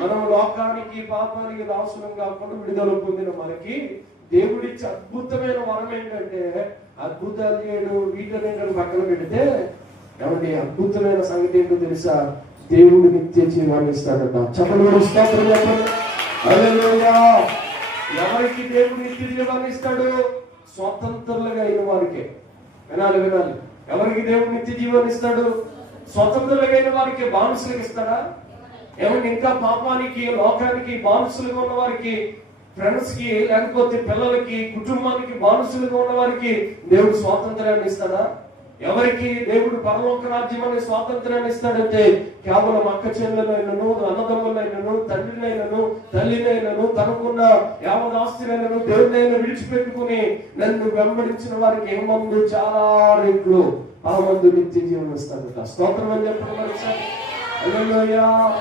మనం లోకానికి పాపానికి దాసులం కాకుండా విడుదల పొందిన మనకి దేవుడిచ్చే అద్భుతమైన వరం ఏంటంటే, అద్భుతాలు చేయడు వీటన్నింటిని పక్కన పెడితే ఏమంటే అద్భుతమైన సంగతి ఏంటో తెలుసా? దేవుడు నిత్య జీవాన్ని ఇస్తాడట. చెప్పండి. ఎవరికి దేవుడు నిత్య జీవాన్ని ఇస్తాడు? స్వతంత్రులుగా అయిన వారికే. వినాలి. ఎవరికి దేవుడు నిత్య జీవాన్ని ఇస్తాడు? స్వతంత్రులుగా అయిన వారికి. బానిసలకు ఇస్తాడా? ఏమంటే ఇంకా పాపానికి లోకానికి బానిసలుగా ఉన్న వారికి, ఫ్రెండ్స్ కి లేకపోతే పిల్లలకి కుటుంబానికి బానిసలుగా ఉన్న వారికి దేవుడు స్వాతంత్రాన్ని ఇస్తాడా? ఎవరికి దేవుడు పరలోక రాజ్యం అనే స్వాతంత్రాన్ని ఇస్తాడంటే కేవలం అక్క చెల్లెలైనను, అన్నదమ్ములైనను, తండ్రినైనను, తల్లినైనను, తనకున్న యావదాస్తినైనను దేవుడినైనా విడిచిపెట్టుకుని నన్ను వెంబడించిన వారికి ఏమందు చాలా రెట్లు పరమందు నిత్య జీవనం ఇస్తాడట. స్తోత్రం అని చెప్పడం. హల్లెలూయా.